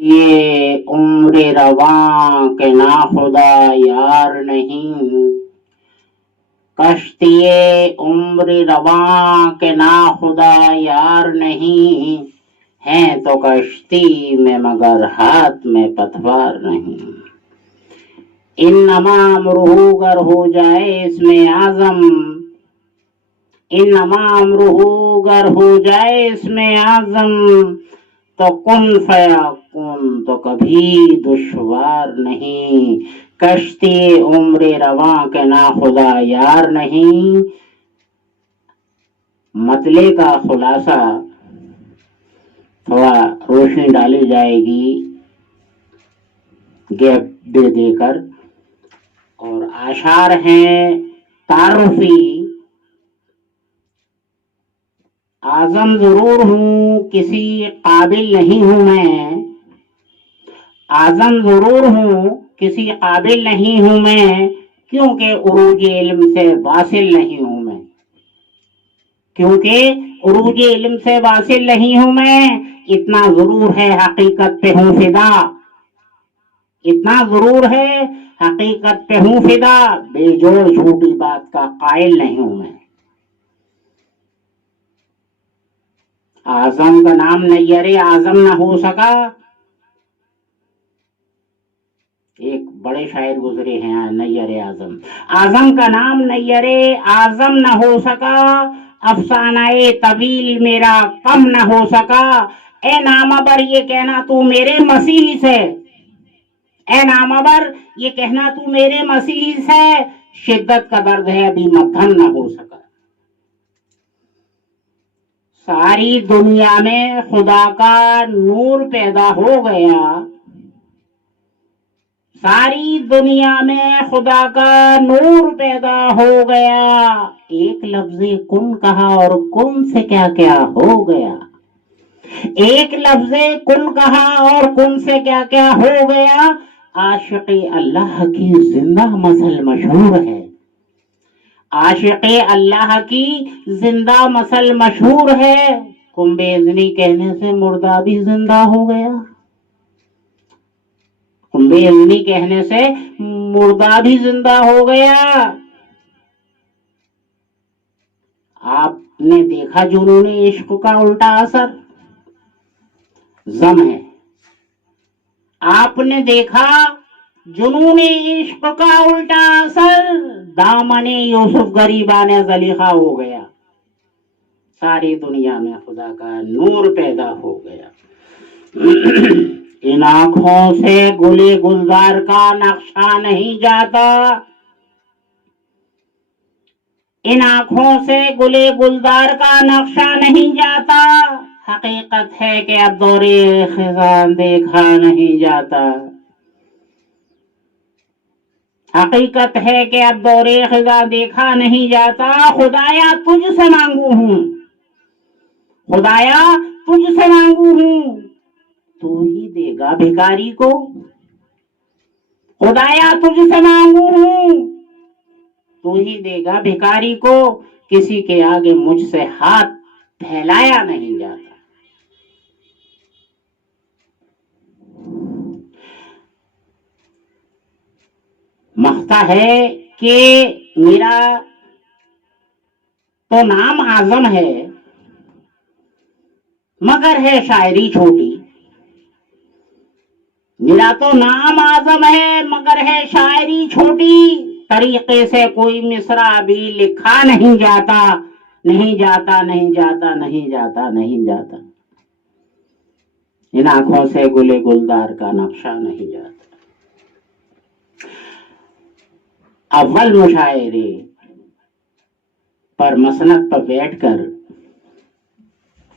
یہ عمر رواں کے ناخدا یار نہیں، کشتی عمر رواں کے ناخدا یار نہیں، ہیں تو کشتی میں مگر ہاتھ میں پتوار نہیں۔ انما امرہ گر ہو جائے اس میں اعظم، انما امرہ گر ہو جائے اس میں اعظم، تو کن فیکون تو کبھی دشوار نہیں۔ کشتی عمر رواں کے ناخدا یار نہیں، مطلع کا خلاصہ تھوڑا روشنی ڈالی جائے گی گیپ دے دے کر، اور اشعار ہیں تعارفی۔ اعظم ضرور ہوں کسی قابل نہیں ہوں میں، اعظم ضرور ہوں کسی قابل نہیں ہوں میں، کیونکہ عروج علم سے واصل نہیں ہوں میں، کیونکہ عروج علم سے واصل نہیں ہوں میں۔ اتنا ضرور ہے حقیقت پہ ہوں فدا، اتنا ضرور ہے حقیقت پہ ہوں فدا، بے جوڑ جھوٹی بات کا قائل نہیں ہوں میں۔ اعظم کا نام نیر اعظم نہ ہو سکا، ایک بڑے شاعر گزرے ہیں نیر اعظم، اعظم کا نام نیر اعظم نہ ہو سکا، افسانہ طویل میرا کم نہ ہو سکا، اے نامور یہ کہنا تو میرے مسیح سے، اے نامور یہ کہنا تو میرے مسیح سے، شدت کا درد ہے ابھی مدھم نہ ہو سکا۔ ساری دنیا میں خدا کا نور پیدا ہو گیا، ساری دنیا میں خدا کا نور پیدا ہو گیا، ایک لفظ کن کہا اور کن سے کیا کیا ہو گیا، ایک لفظ کن کہا اور کن سے کیا کیا ہو گیا۔ عاشق اللہ کی زندہ مثل مشہور ہے، عاشق اللہ کی زندہ مثل مشہور ہے، کنبے اذنی کہنے سے مردہ بھی زندہ ہو گیا، کنبے اذنی کہنے سے مردہ بھی زندہ ہو گیا۔ آپ نے دیکھا جنون عشق کا الٹا اثر ضم ہے، آپ نے دیکھا جنون عشق کا الٹا اثر، دامن یوسف گریبان زلیخا ہو گیا، ساری دنیا میں خدا کا نور پیدا ہو گیا۔ ان آنکھوں سے گلے گلزار کا نقشہ نہیں جاتا، ان آنکھوں سے گلے گلزار کا نقشہ نہیں جاتا، حقیقت ہے کہ اب دور خزاں دیکھا نہیں جاتا، حقیقت ہے کہ اب دور خزاں دیکھا نہیں جاتا۔ خدایا تجھ سے مانگو ہوں، خدایا تجھ سے مانگو ہوں، تو ہی دے گا بھکاری کو، خدایا تجھ سے مانگو ہوں، تو ہی دے گا بھکاری کو، کسی کے آگے مجھ سے ہاتھ پھیلایا نہیں جاتا۔ مختا ہے کہ میرا تو نام اعظم ہے مگر ہے شاعری چھوٹی، میرا تو نام اعظم ہے مگر ہے شاعری چھوٹی، طریقے سے کوئی مصرع بھی لکھا نہیں جاتا، نہیں جاتا نہیں جاتا نہیں جاتا نہیں جاتا، ان آنکھوں سے گلے گلزار کا نقشہ نہیں جاتا۔ اول مشاعرے پر مسند پر بیٹھ کر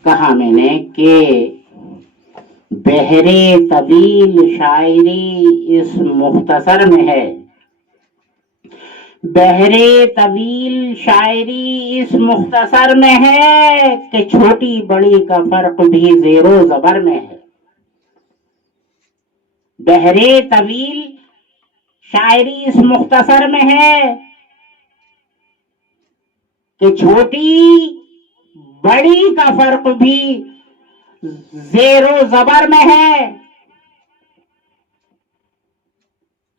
کہا میں نے کہ بحر طویل شاعری اس مختصر میں ہے، بحر طویل شاعری اس مختصر میں ہے، کہ چھوٹی بڑی کا فرق بھی زیر و زبر میں ہے، بحر طویل شاعری اس مختصر میں ہے، کہ چھوٹی بڑی کا فرق بھی زیر و زبر میں ہے،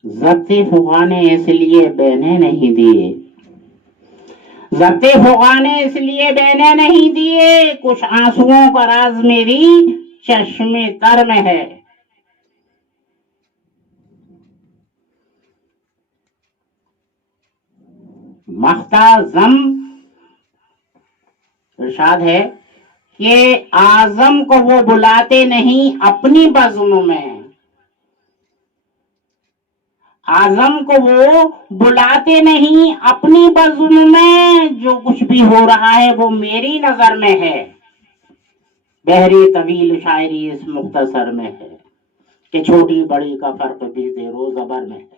ضبط فغاں نے اس لیے بہنے نہیں دیے، ضبط فغاں نے اس لیے بہنے نہیں دیے، کچھ آنسوؤں کا راز میری چشمے تر میں ہے۔ مختزم ارشاد ہے کہ اعظم کو وہ بلاتے نہیں اپنی بزم میں، اعظم کو وہ بلاتے نہیں اپنی بزم میں، جو کچھ بھی ہو رہا ہے وہ میری نظر میں ہے۔ بحری طویل شاعری اس مختصر میں ہے کہ چھوٹی بڑی کا فرق بھی زیر و زبر میں ہے۔